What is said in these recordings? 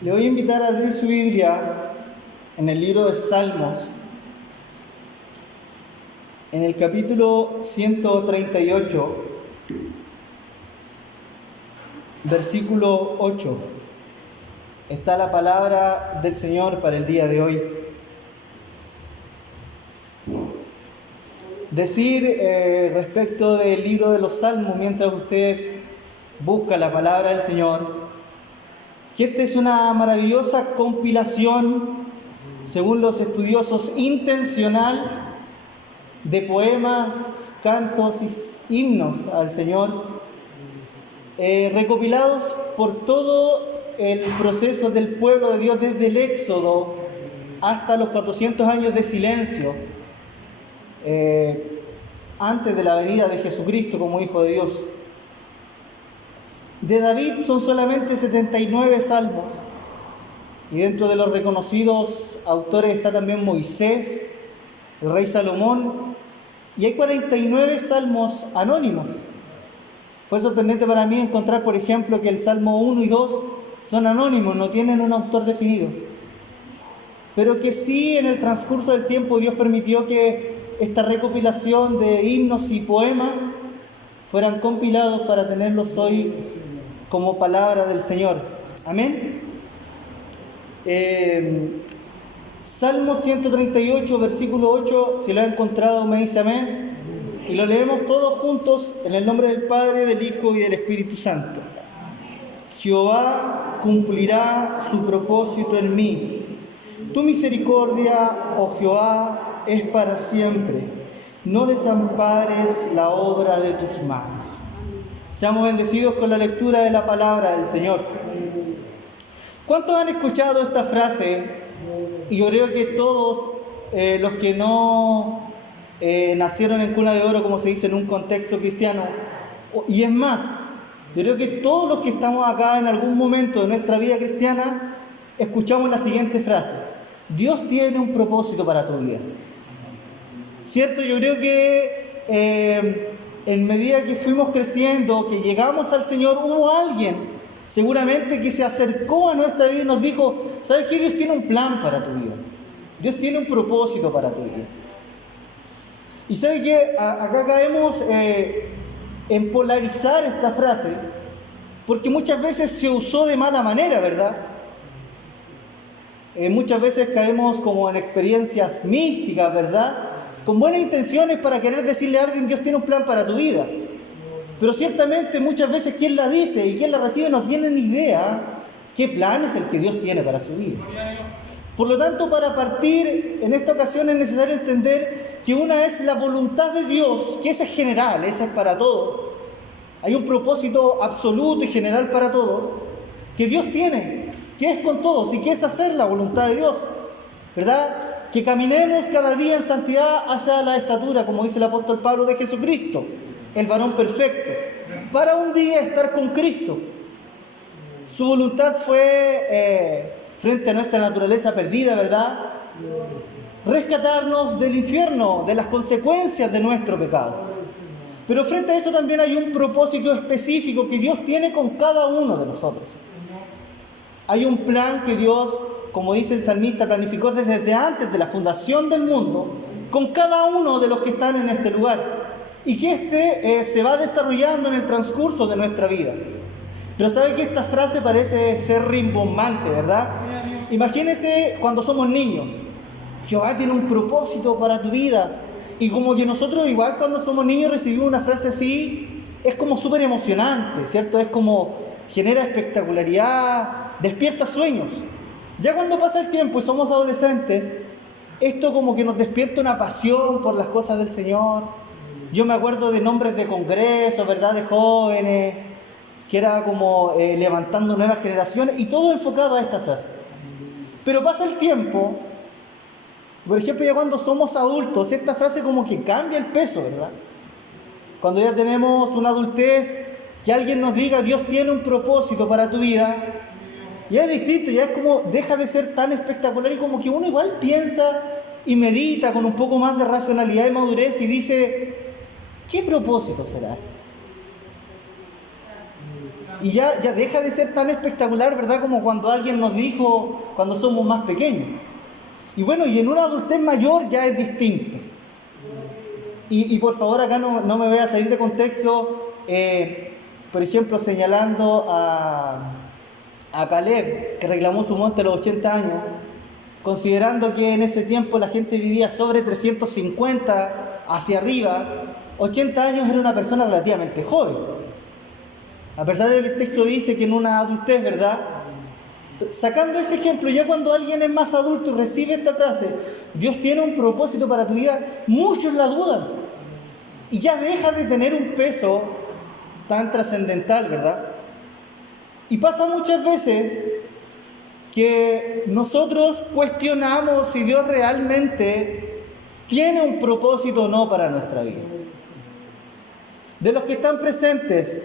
Le voy a invitar a abrir su Biblia en el libro de Salmos, en el capítulo 138, versículo 8. Está la palabra del Señor para el día de hoy. Decir respecto del libro de los Salmos, mientras usted busca la palabra del Señor, que esta es una maravillosa compilación, según los estudiosos, intencional de poemas, cantos y himnos al Señor, recopilados por todo el proceso del pueblo de Dios desde el Éxodo hasta los 400 años de silencio, antes de la venida de Jesucristo como Hijo de Dios. De David son solamente 79 salmos, y dentro de los reconocidos autores está también Moisés, el rey Salomón, y hay 49 salmos anónimos. Fue sorprendente para mí encontrar, por ejemplo, que el Salmo 1 y 2 son anónimos, no tienen un autor definido, pero que sí, en el transcurso del tiempo, Dios permitió que esta recopilación de himnos y poemas fueran compilados para tenerlos hoy como palabra del Señor. Amén. Salmo 138, versículo 8, si lo ha encontrado me dice amén. Y lo leemos todos juntos en el nombre del Padre, del Hijo y del Espíritu Santo. Jehová cumplirá su propósito en mí. Tu misericordia, oh Jehová, es para siempre. No desampares la obra de tus manos. Seamos bendecidos con la lectura de la palabra del Señor. ¿Cuántos han escuchado esta frase? Y yo creo que todos los que no nacieron en cuna de oro, como se dice en un contexto cristiano, y es más, yo creo que todos los que estamos acá en algún momento de nuestra vida cristiana escuchamos la siguiente frase: Dios tiene un propósito para tu vida. ¿Cierto? Yo creo que en medida que fuimos creciendo, que llegamos al Señor, hubo alguien seguramente que se acercó a nuestra vida y nos dijo: ¿sabes qué? Dios tiene un plan para tu vida. Dios tiene un propósito para tu vida. Y ¿sabes qué? Acá caemos en polarizar esta frase, porque muchas veces se usó de mala manera, ¿verdad? Muchas veces caemos como en experiencias místicas, ¿verdad? Con buenas intenciones para querer decirle a alguien: Dios tiene un plan para tu vida. Pero ciertamente muchas veces quien la dice y quien la recibe no tiene ni idea qué plan es el que Dios tiene para su vida. Por lo tanto, para partir en esta ocasión es necesario entender que una es la voluntad de Dios, que esa es general, esa es para todos. Hay un propósito absoluto y general para todos, que Dios tiene, que es con todos y que es hacer la voluntad de Dios, ¿verdad? Que caminemos cada día en santidad hacia la estatura, como dice el apóstol Pablo, de Jesucristo, el varón perfecto, para un día estar con Cristo. Su voluntad fue, frente a nuestra naturaleza perdida, ¿verdad?, rescatarnos del infierno, de las consecuencias de nuestro pecado. Pero frente a eso también hay un propósito específico que Dios tiene con cada uno de nosotros. Hay un plan que Dios, como dice el salmista, planificó desde antes de la fundación del mundo con cada uno de los que están en este lugar, y que se va desarrollando en el transcurso de nuestra vida. Pero ¿sabe que esta frase parece ser rimbombante, verdad? Imagínese cuando somos niños: Jehová tiene un propósito para tu vida. Y como que nosotros igual cuando somos niños recibimos una frase así, es como súper emocionante, ¿cierto? Es como genera espectacularidad, despierta sueños. Ya cuando pasa el tiempo y somos adolescentes, esto como que nos despierta una pasión por las cosas del Señor. Yo me acuerdo de nombres de congresos, ¿verdad?, de jóvenes, que era como levantando nuevas generaciones, y todo enfocado a esta frase. Pero pasa el tiempo, por ejemplo, ya cuando somos adultos, esta frase como que cambia el peso, ¿verdad? Cuando ya tenemos una adultez, que alguien nos diga: Dios tiene un propósito para tu vida, ya es distinto, ya es como, deja de ser tan espectacular, y como que uno igual piensa y medita con un poco más de racionalidad y madurez y dice: ¿qué propósito será? Y ya deja de ser tan espectacular, ¿verdad? Como cuando alguien nos dijo cuando somos más pequeños. Y bueno, y en una adultez mayor ya es distinto. Y por favor, acá no me voy a salir de contexto, por ejemplo, señalando a Caleb, que reclamó su monte a los 80 años, considerando que en ese tiempo la gente vivía sobre 350 hacia arriba, 80 años era una persona relativamente joven. A pesar de que el texto dice que en una adultez, ¿verdad? Sacando ese ejemplo, ya cuando alguien es más adulto y recibe esta frase, Dios tiene un propósito para tu vida, muchos la dudan. Y ya deja de tener un peso tan trascendental, ¿verdad? Y pasa muchas veces que nosotros cuestionamos si Dios realmente tiene un propósito o no para nuestra vida. De los que están presentes,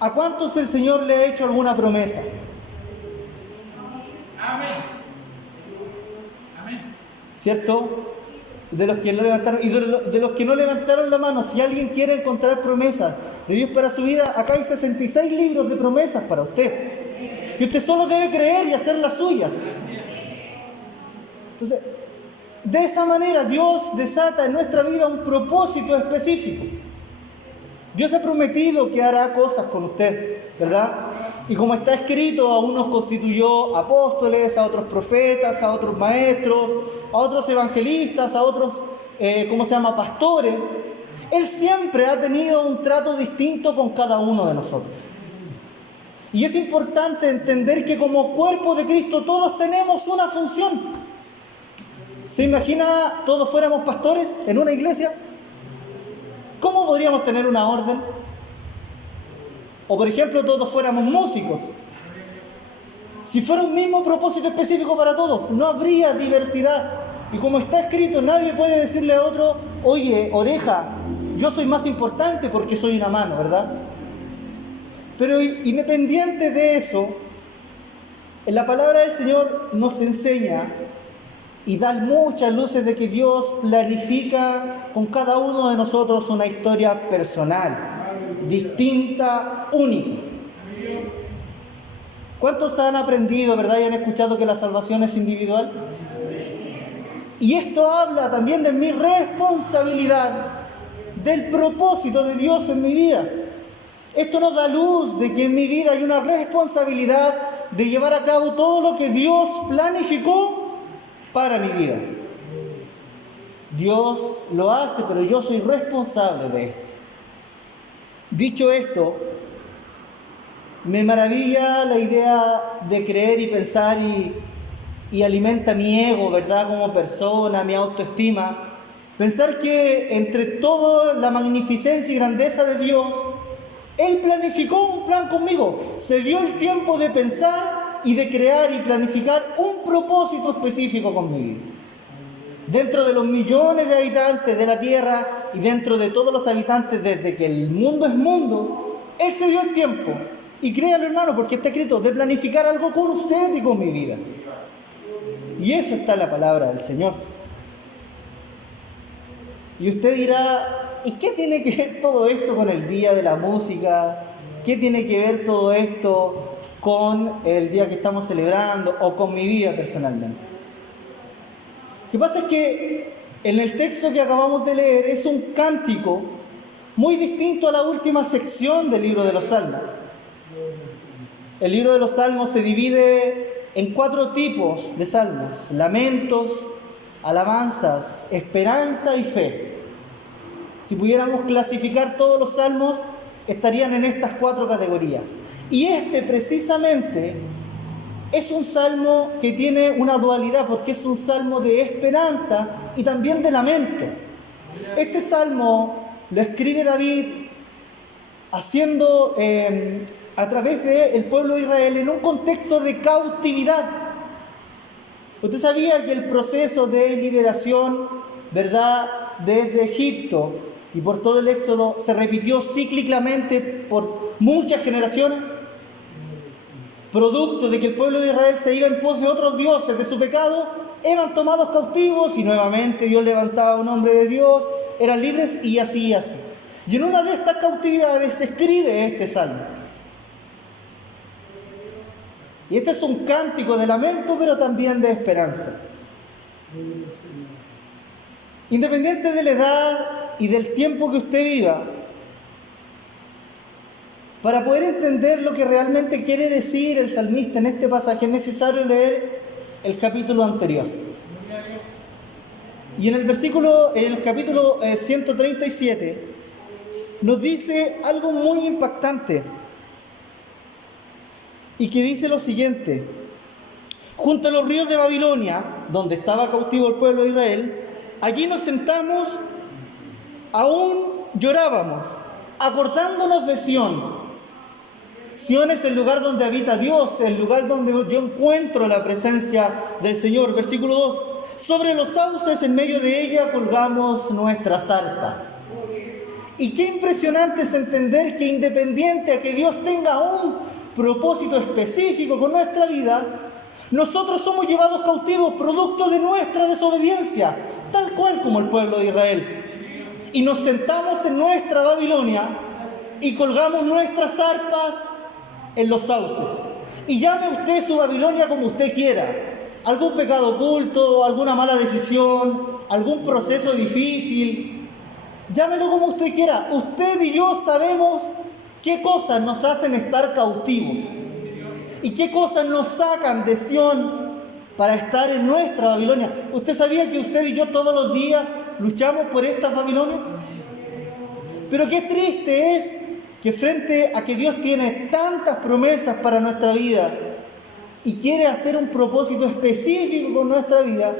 ¿a cuántos el Señor le ha hecho alguna promesa? Amén. Amén. ¿Cierto? De los que no levantaron, y de los que no levantaron la mano, si alguien quiere encontrar promesas de Dios para su vida, acá hay 66 libros de promesas para usted. Si usted solo debe creer y hacer las suyas. Entonces, de esa manera Dios desata en nuestra vida un propósito específico. Dios ha prometido que hará cosas con usted, ¿verdad? Y como está escrito, a unos constituyó apóstoles, a otros profetas, a otros maestros, a otros evangelistas, a otros, pastores. Él siempre ha tenido un trato distinto con cada uno de nosotros. Y es importante entender que como cuerpo de Cristo todos tenemos una función. ¿Se imagina todos fuéramos pastores en una iglesia? ¿Cómo podríamos tener una orden? O por ejemplo, todos fuéramos músicos. Si fuera un mismo propósito específico para todos, no habría diversidad. Y como está escrito, nadie puede decirle a otro, oye, oreja, yo soy más importante porque soy una mano, ¿verdad? Pero independiente de eso, en la palabra del Señor nos enseña y da muchas luces de que Dios planifica con cada uno de nosotros una historia personal, distinta, única. ¿Cuántos han aprendido, verdad, y han escuchado que la salvación es individual? Y esto habla también de mi responsabilidad, del propósito de Dios en mi vida. Esto nos da luz de que en mi vida hay una responsabilidad de llevar a cabo todo lo que Dios planificó para mi vida. Dios lo hace, pero yo soy responsable de esto. Dicho esto, me maravilla la idea de creer y pensar y alimenta mi ego, ¿verdad? Como persona, mi autoestima. Pensar que entre toda la magnificencia y grandeza de Dios, Él planificó un plan conmigo. Se dio el tiempo de pensar y de crear y planificar un propósito específico con mi vida. Dentro de los millones de habitantes de la tierra y dentro de todos los habitantes desde que el mundo es mundo, Él se dio el tiempo. Y créalo, hermano, porque está escrito, de planificar algo con usted y con mi vida. Y eso está en la palabra del Señor. Y usted dirá, ¿y qué tiene que ver todo esto con el día de la música? ¿Qué tiene que ver todo esto con el día que estamos celebrando o con mi vida personalmente? Lo que pasa es que en el texto que acabamos de leer es un cántico muy distinto a la última sección del libro de los Salmos. El libro de los Salmos se divide en 4 tipos de salmos: lamentos, alabanzas, esperanza y fe. Si pudiéramos clasificar todos los salmos, estarían en estas 4 categorías. Y este precisamente es un salmo que tiene una dualidad, porque es un salmo de esperanza y también de lamento. Este salmo lo escribe David haciendo a través del pueblo de Israel en un contexto de cautividad. Usted sabía que el proceso de liberación, ¿verdad?, desde Egipto y por todo el Éxodo se repitió cíclicamente por muchas generaciones, producto de que el pueblo de Israel se iba en pos de otros dioses de su pecado, eran tomados cautivos y nuevamente Dios levantaba a un hombre de Dios, eran libres y así y así. Y en una de estas cautividades se escribe este salmo. Y este es un cántico de lamento, pero también de esperanza. Independiente de la edad y del tiempo que usted viva, para poder entender lo que realmente quiere decir el salmista en este pasaje, es necesario leer el capítulo anterior. Y en el capítulo 137, nos dice algo muy impactante. Y que dice lo siguiente: junto a los ríos de Babilonia, donde estaba cautivo el pueblo de Israel, allí nos sentamos, aún llorábamos, acordándonos de Sión. Sión es el lugar donde habita Dios, el lugar donde yo encuentro la presencia del Señor. Versículo 2: sobre los sauces, en medio de ella, colgamos nuestras arpas. Y qué impresionante es entender que, independiente a que Dios tenga un propósito específico con nuestra vida, nosotros somos llevados cautivos producto de nuestra desobediencia, tal cual como el pueblo de Israel. Y nos sentamos en nuestra Babilonia y colgamos nuestras arpas en los sauces. Y llame usted su Babilonia como usted quiera. Algún pecado oculto, alguna mala decisión, algún proceso difícil, llámelo como usted quiera. Usted y yo sabemos qué cosas nos hacen estar cautivos y qué cosas nos sacan de Sión para estar en nuestra Babilonia. ¿Usted sabía que usted y yo todos los días luchamos por estas Babilonias? Pero qué triste es que frente a que Dios tiene tantas promesas para nuestra vida y quiere hacer un propósito específico con nuestra vida,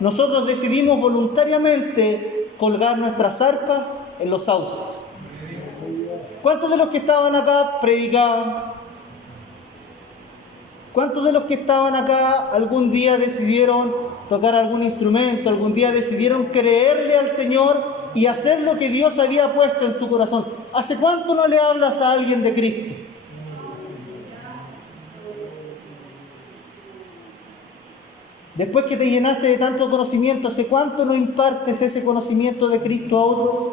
nosotros decidimos voluntariamente colgar nuestras arpas en los sauces. ¿Cuántos de los que estaban acá predicaban? ¿Cuántos de los que estaban acá algún día decidieron tocar algún instrumento, algún día decidieron creerle al Señor y hacer lo que Dios había puesto en su corazón? ¿Hace cuánto no le hablas a alguien de Cristo? Después que te llenaste de tanto conocimiento, ¿hace cuánto no impartes ese conocimiento de Cristo a otros?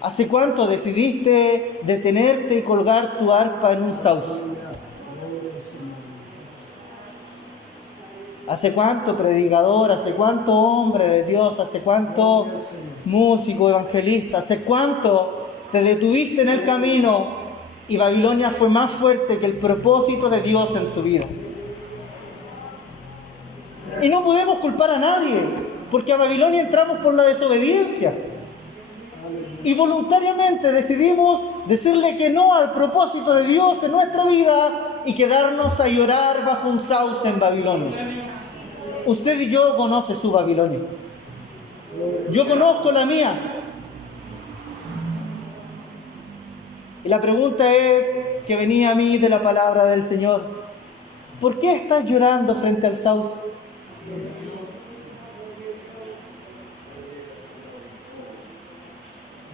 ¿Hace cuánto decidiste detenerte y colgar tu arpa en un sauce? ¿Hace cuánto predicador, hace cuánto hombre de Dios, hace cuánto músico, evangelista, hace cuánto te detuviste en el camino y Babilonia fue más fuerte que el propósito de Dios en tu vida? Y no podemos culpar a nadie, porque a Babilonia entramos por la desobediencia. Y voluntariamente decidimos decirle que no al propósito de Dios en nuestra vida y quedarnos a llorar bajo un sauce en Babilonia. Usted y yo conocen su Babilonia. Yo conozco la mía. Y la pregunta es, que venía a mí de la palabra del Señor: ¿por qué estás llorando frente al sauce?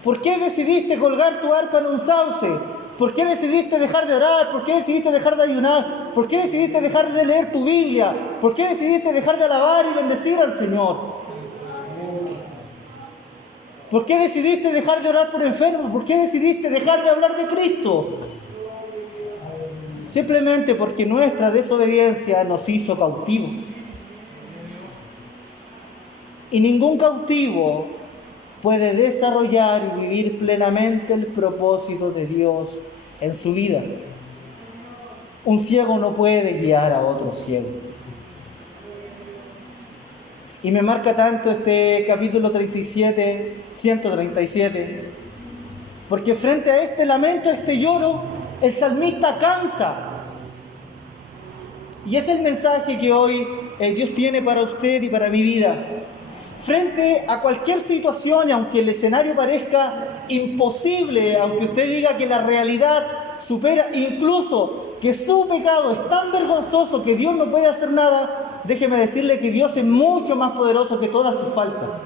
¿Por qué decidiste colgar tu arpa en un sauce? ¿Por qué decidiste dejar de orar? ¿Por qué decidiste dejar de ayunar? ¿Por qué decidiste dejar de leer tu Biblia? ¿Por qué decidiste dejar de alabar y bendecir al Señor? ¿Por qué decidiste dejar de orar por enfermos? ¿Por qué decidiste dejar de hablar de Cristo? Simplemente porque nuestra desobediencia nos hizo cautivos. Y ningún cautivo puede desarrollar y vivir plenamente el propósito de Dios en su vida. Un ciego no puede guiar a otro ciego. Y me marca tanto este capítulo 137, porque frente a este lamento, a este lloro, el salmista canta. Y es el mensaje que hoy Dios tiene para usted y para mi vida. Frente a cualquier situación, aunque el escenario parezca imposible, aunque usted diga que la realidad supera, incluso que su pecado es tan vergonzoso que Dios no puede hacer nada, déjeme decirle que Dios es mucho más poderoso que todas sus faltas.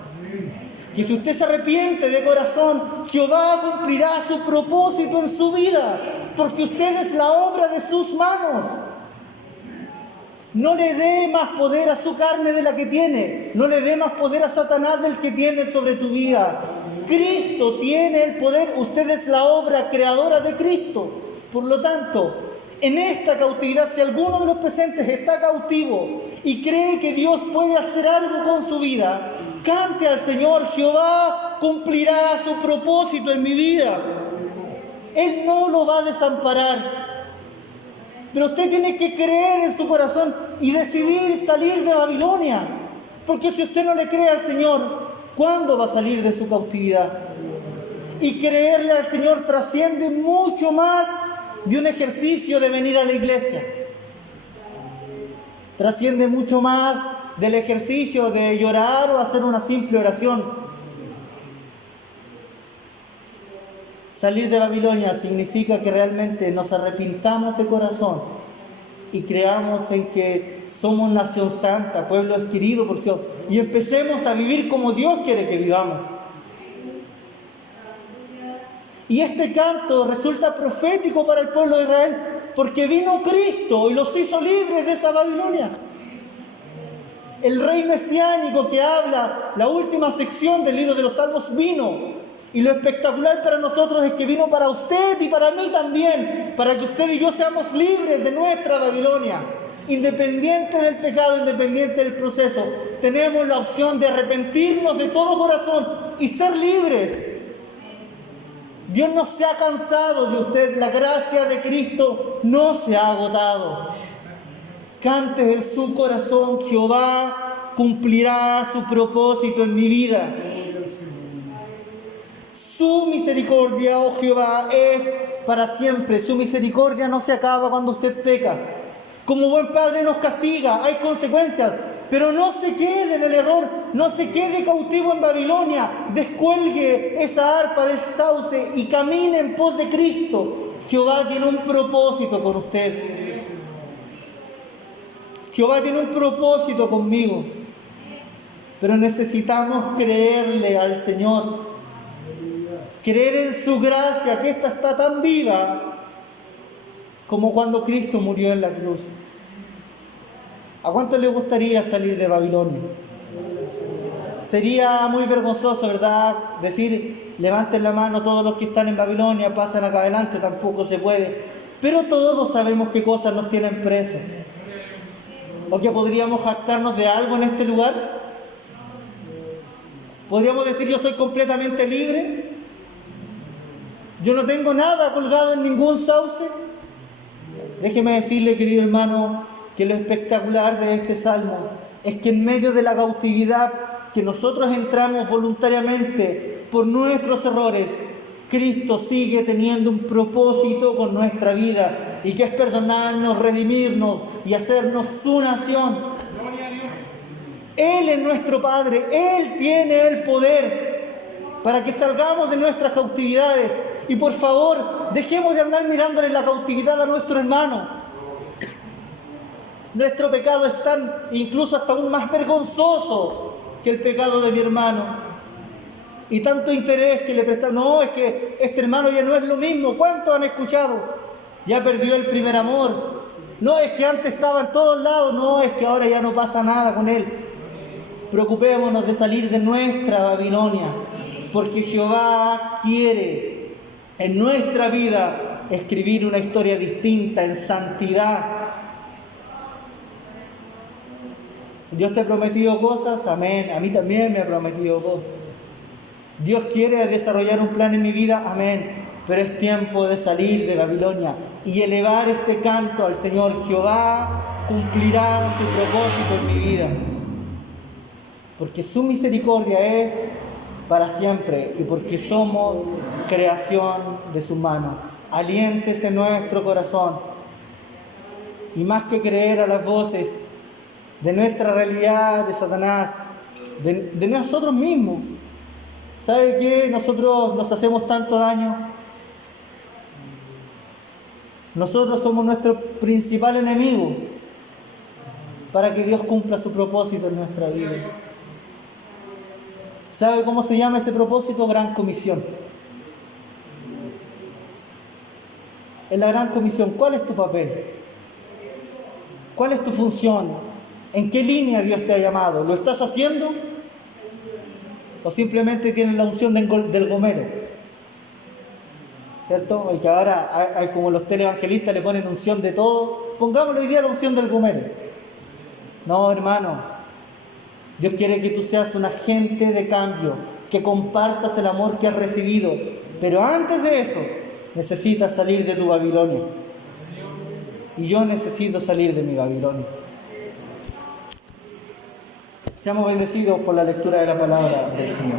Que si usted se arrepiente de corazón, Jehová cumplirá su propósito en su vida, porque usted es la obra de sus manos. No le dé más poder a su carne de la que tiene. No le dé más poder a Satanás del que tiene sobre tu vida. Cristo tiene el poder. Usted es la obra creadora de Cristo. Por lo tanto, En esta cautividad, si alguno de los presentes está cautivo y cree que Dios puede hacer algo con su vida, cante al Señor: Jehová cumplirá su propósito en mi vida. Él no lo va a desamparar. Pero usted tiene que creer en su corazón y decidir salir de Babilonia. Porque si usted no le cree al Señor, ¿cuándo va a salir de su cautividad? Y creerle al Señor trasciende mucho más de un ejercicio de venir a la iglesia. Trasciende mucho más del ejercicio de llorar o hacer una simple oración. Salir de Babilonia significa que realmente nos arrepintamos de corazón y creamos en que somos nación santa, pueblo adquirido por Dios, y empecemos a vivir como Dios quiere que vivamos. Y este canto resulta profético para el pueblo de Israel, porque vino Cristo y los hizo libres de esa Babilonia. El rey mesiánico que habla la última sección del libro de los Salmos vino. Y lo espectacular para nosotros es que vino para usted y para mí también, para que usted y yo seamos libres de nuestra Babilonia. Independiente del pecado, independiente del proceso, tenemos la opción de arrepentirnos de todo corazón y ser libres. Dios no se ha cansado de usted, la gracia de Cristo no se ha agotado. Cante en su corazón: Jehová cumplirá su propósito en mi vida. Su misericordia, oh Jehová, es para siempre. Su misericordia no se acaba cuando usted peca. Como buen padre nos castiga, hay consecuencias, pero no se quede en el error, no se quede cautivo en Babilonia. Descuelgue esa arpa del sauce y camine en pos de Cristo. Jehová tiene un propósito con usted. Jehová tiene un propósito conmigo. Pero necesitamos creerle al Señor. Creer en su gracia, que ésta está tan viva como cuando Cristo murió en la cruz. ¿A cuánto le gustaría salir de Babilonia? Sería muy vergonzoso, ¿verdad? Decir: levanten la mano todos los que están en Babilonia, pasen acá adelante. Tampoco se puede. Pero todos sabemos qué cosas nos tienen presos. ¿O que podríamos jactarnos de algo en este lugar? ¿Podríamos decir: yo soy completamente libre? ¿Yo no tengo nada colgado en ningún sauce? Déjeme decirle, querido hermano, que lo espectacular de este salmo es que en medio de la cautividad que nosotros entramos voluntariamente por nuestros errores, Cristo sigue teniendo un propósito con nuestra vida, y que es perdonarnos, redimirnos y hacernos su nación. Él es nuestro Padre, Él tiene el poder para que salgamos de nuestras cautividades. Y por favor, dejemos de andar mirándole la cautividad a nuestro hermano. Nuestro pecado es tan, incluso hasta aún más vergonzoso que el pecado de mi hermano. Y tanto interés que le prestamos. No, es que este hermano ya no es lo mismo. ¿Cuántos han escuchado? Ya perdió el primer amor. No, es que antes estaba en todos lados. No, es que ahora ya no pasa nada con él. Preocupémonos de salir de nuestra Babilonia, porque Jehová quiere en nuestra vida escribir una historia distinta en santidad. Dios te ha prometido cosas, amén. A mí también me ha prometido cosas. Dios quiere desarrollar un plan en mi vida, amén. Pero es tiempo de salir de Babilonia y elevar este canto al Señor. Jehová cumplirá su propósito en mi vida, porque su misericordia es para siempre y porque somos creación de su mano. Aliéntese nuestro corazón, y más que creer a las voces de nuestra realidad, de Satanás, de nosotros mismos. ¿Sabe qué? Nosotros nos hacemos tanto daño. Nosotros somos nuestro principal enemigo para que Dios cumpla su propósito en nuestra vida. ¿Sabe cómo se llama ese propósito? Gran Comisión. En la Gran Comisión, ¿cuál es tu papel? ¿Cuál es tu función? ¿En qué línea Dios te ha llamado? ¿Lo estás haciendo? ¿O simplemente tienes la unción del gomero? ¿cierto? Y que ahora, como los televangelistas le ponen unción de todo, pongámosle hoy día la unción del gomero. No, hermano, Dios quiere que tú seas un agente de cambio, que compartas el amor que has recibido, pero antes de eso, necesitas salir de tu Babilonia. Y yo necesito salir de mi Babilonia. Seamos bendecidos por la lectura de la palabra del Señor.